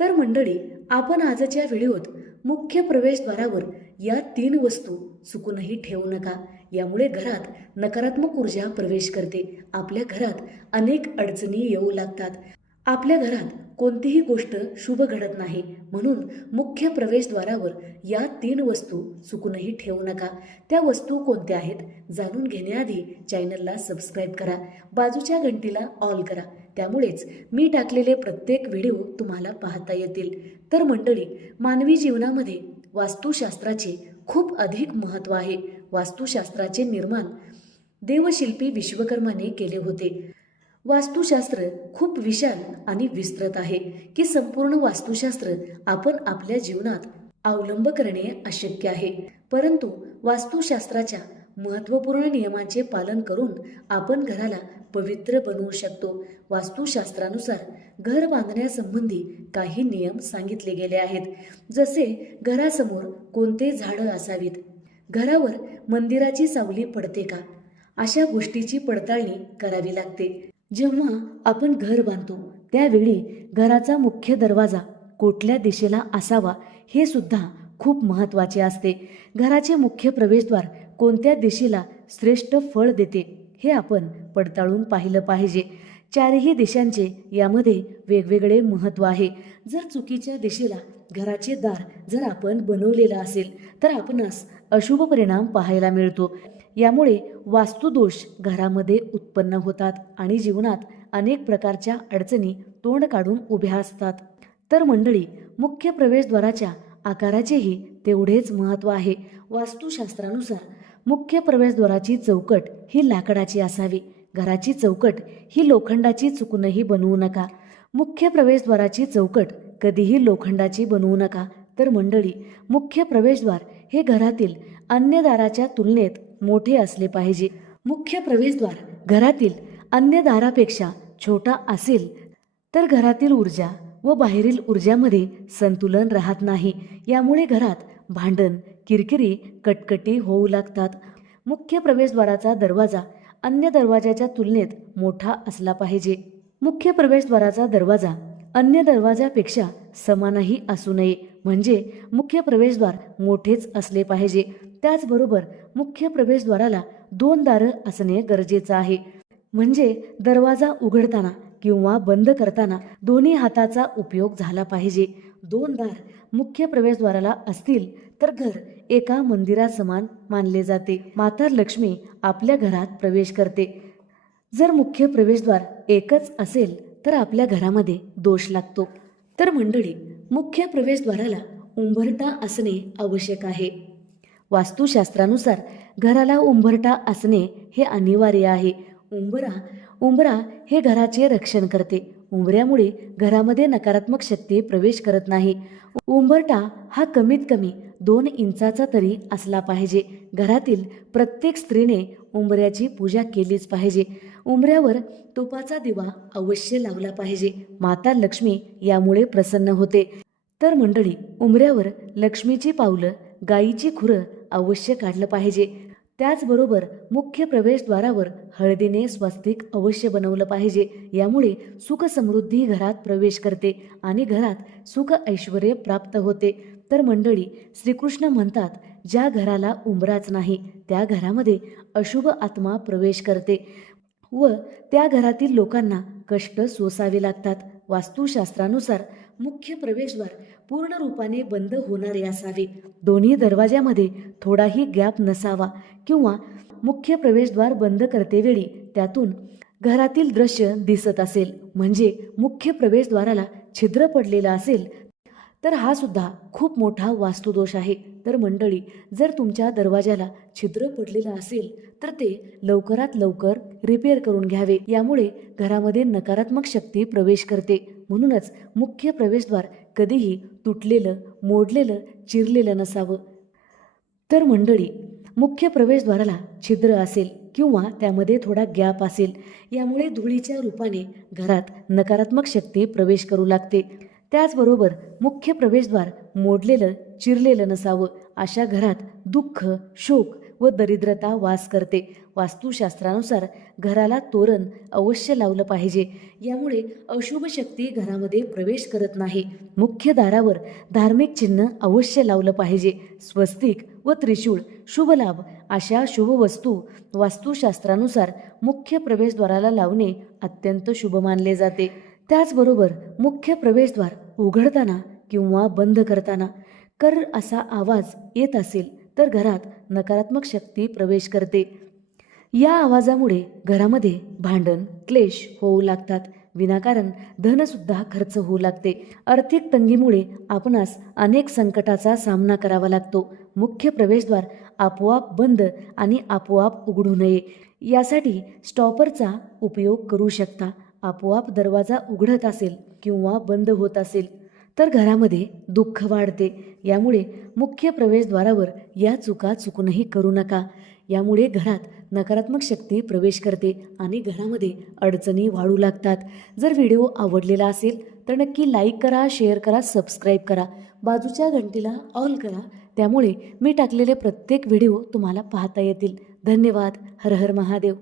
तर मंडळी आपण आजच्या व्हिडिओत मुख्य प्रवेशद्वारावर या तीन वस्तू चुकूनही ठेवू नका. यामुळे घरात नकारात्मक ऊर्जा प्रवेश करते. आपल्या घरात अनेक अडचणी येऊ लागतात. आपल्या घरात कोणतीही गोष्ट शुभ घडत नाही म्हणून मुख्य प्रवेशद्वारावर या तीन वस्तू चुकूनही ठेवू नका. त्या वस्तू कोणत्या आहेत जाणून घेण्याआधी चॅनलला सबस्क्राईब करा बाजूच्या घंटीला ऑल करा. त्यामुळेच मी टाकलेले प्रत्येक व्हिडिओ तुम्हाला पाहता येतील. तर मंडळी मानवी जीवनामध्ये वास्तुशास्त्राचे खूप अधिक महत्त्व आहे. वास्तुशास्त्राचे निर्माण देवशिल्पी विश्वकर्माने केले होते. वास्तुशास्त्र खूप विशाल आणि विस्तृत आहे की संपूर्ण वास्तुशास्त्र आपण आपल्या जीवनात अवलंब करणे अशक्य आहे. परंतु वास्तुशास्त्राच्या महत्त्वपूर्ण नियमांचे पालन करून आपण घराला पवित्र बनवू शकतो. वास्तुशास्त्रानुसार घर बांधण्यासंबंधी काही नियम सांगितले गेले आहेत. जसे घरासमोर कोणते झाडं असावीत? घरावर मंदिराची सावली पडते का? अशा गोष्टीची पडताळणी करावी लागते. जेव्हा आपण घर बांधतो त्यावेळी घराचा मुख्य दरवाजा कुठल्या दिशेला असावा हे सुद्धा खूप महत्त्वाचे असते. घराचे मुख्य प्रवेशद्वार कोणत्या दिशेला श्रेष्ठ फळ देते हे आपण पडताळून पाहिलं पाहिजे. चारही दिशांचे यामध्ये वेगवेगळे महत्त्व आहे. जर चुकीच्या दिशेला घराचे दार जर आपण बनवलेलं असेल तर आपणास अशुभ परिणाम पाहायला मिळतो. यामुळे वास्तुदोष घरामध्ये उत्पन्न होतात आणि जीवनात अनेक प्रकारच्या अडचणी तोंड काढून उभ्या असतात. तर मंडळी मुख्य प्रवेशद्वाराच्या आकाराचेही तेवढेच महत्त्व आहे. वास्तुशास्त्रानुसार मुख्य प्रवेशद्वाराची चौकट ही लाकडाची असावी. घराची चौकट ही लोखंडाची चुकूनही बनवू नका. मुख्य प्रवेशद्वाराची चौकट कधीही लोखंडाची बनवू नका. तर मंडळी मुख्य प्रवेशद्वार हे घरातील अन्य दाराच्या तुलनेत मोठे असले पाहिजे. मुख्य प्रवेशद्वार घरातील अन्य दारापेक्षा छोटा असेल तर घरातील ऊर्जा व बाहेरील ऊर्जामध्ये संतुलन राहत नाही. यामुळे घरात भांडण किरकिरी कटकटी होऊ लागतात. मुख्य प्रवेशद्वाराचा दरवाजा अन्य दरवाजाच्या तुलनेत मोठा असला पाहिजे. मुख्य प्रवेशद्वाराचा दरवाजा अन्य दरवाजापेक्षा समानही असू नये. म्हणजे मुख्य प्रवेशद्वार मोठेच असले पाहिजे. त्याचबरोबर मुख्य प्रवेशद्वाराला दोन दारं असणे गरजेचं आहे. म्हणजे दरवाजा उघडताना किंवा बंद करताना दोन्ही हाताचा उपयोग झाला पाहिजे. दोन दार मुख्य प्रवेशद्वाराला असतील तर घर एका मंदिरासमान मानले जाते. माता लक्ष्मी आपल्या घरात प्रवेश करते. जर मुख्य प्रवेशद्वार एकच असेल तर आपल्या घरामध्ये दोष लागतो. तर मंडळी मुख्य प्रवेशद्वाराला उंबरटा असणे आवश्यक आहे. वास्तुशास्त्रानुसार घराला उंबरटा असणे हे अनिवार्य आहे. उंबरा उंबरा हे घराचे रक्षण करते. उंबऱ्यामुळे घरामध्ये नकारात्मक शक्ती प्रवेश करत नाही. उंबरटा हा कमीत कमी दोन इंचाचा तरी असला पाहिजे. घरातील प्रत्येक स्त्रीने उंबऱ्याची पूजा केलीच पाहिजे. उंबऱ्यावर तुपाचा दिवा अवश्य लावला पाहिजे. माता लक्ष्मी यामुळे प्रसन्न होते. तर मंडळी उंबऱ्यावर लक्ष्मीची पावलं गायीची खुरं अवश्य काढलं पाहिजे. त्याचबरोबर मुख्य प्रवेशद्वारावर हळदीने स्वस्तिक अवश्य बनवलं पाहिजे. यामुळे सुख समृद्धी घरात प्रवेश करते आणि घरात सुख ऐश्वर प्राप्त होते. तर मंडळी श्रीकृष्ण म्हणतात ज्या घराला उंबराच नाही त्या घरामध्ये अशुभ आत्मा प्रवेश करते व त्या घरातील लोकांना कष्ट सोसावे लागतात. वास्तुशास्त्रानुसार मुख्य प्रवेशद्वार पूर्ण रूपाने बंद होणारे असावे दोन्ही दरवाज्यामध्ये थोडाही गॅप नसावा किंवा मुख्य प्रवेशद्वार बंद करतेवेळी त्यातून घरातील दृश्य दिसत असेल. म्हणजे मुख्य प्रवेशद्वाराला छिद्र पडलेलं असेल तर हा सुद्धा खूप मोठा वास्तुदोष आहे. तर मंडळी जर तुमच्या दरवाजाला छिद्र पडलेलं असेल तर ते लवकरात लवकर रिपेअर करून घ्यावे. यामुळे घरामध्ये नकारात्मक शक्ती प्रवेश करते. म्हणूनच मुख्य प्रवेशद्वार कधीही तुटलेलं मोडलेलं चिरलेलं नसावं. तर मंडळी मुख्य प्रवेशद्वाराला छिद्र असेल किंवा त्यामध्ये थोडा गॅप असेल यामुळे धुळीच्या रूपाने घरात नकारात्मक शक्ती प्रवेश करू लागते. त्याचबरोबर मुख्य प्रवेशद्वार मोडलेलं चिरलेलं नसावं अशा घरात दुःख शोक व दरिद्रता वास करते. वास्तुशास्त्रानुसार घराला तोरण अवश्य लावलं पाहिजे. यामुळे अशुभ शक्ती घरामध्ये प्रवेश करत नाही. मुख्य दारावर धार्मिक चिन्ह अवश्य लावलं पाहिजे. स्वस्तिक व त्रिशूळ शुभ लाभ अशा शुभ वस्तू वास्तुशास्त्रानुसार मुख्य प्रवेशद्वाराला लावणे अत्यंत शुभ मानले जाते. त्याचबरोबर मुख्य प्रवेशद्वार उघडताना किंवा बंद करताना कर असा आवाज येत असेल तर घरात नकारात्मक शक्ती प्रवेश करते. या आवाजामुळे घरामध्ये भांडण क्लेश होऊ लागतात. विनाकारण धनसुद्धा खर्च होऊ लागते. आर्थिक तंगीमुळे आपणास अनेक संकटाचा सामना करावा लागतो. मुख्य प्रवेशद्वार आपोआप बंद आणि आपोआप उघडू नये. यासाठी स्टॉपरचा उपयोग करू शकता. आपोआप दरवाजा उघडत असेल किंवा बंद होत असेल. तर घरामध्ये दुःख वाढते. यामुळे मुख्य प्रवेशद्वारावर या चुका चुकूनही करू नका. यामुळे घरात नकारात्मक शक्ती प्रवेश करते आणि घरामध्ये अडचणी वाढू लागतात. जर व्हिडिओ आवडलेला असेल तर नक्की लाईक करा शेअर करा सबस्क्राईब करा. बाजूच्या घंटीला ऑल करा. त्यामुळे मी टाकलेले प्रत्येक व्हिडिओ तुम्हाला पाहता येतील. धन्यवाद. हर हर महादेव.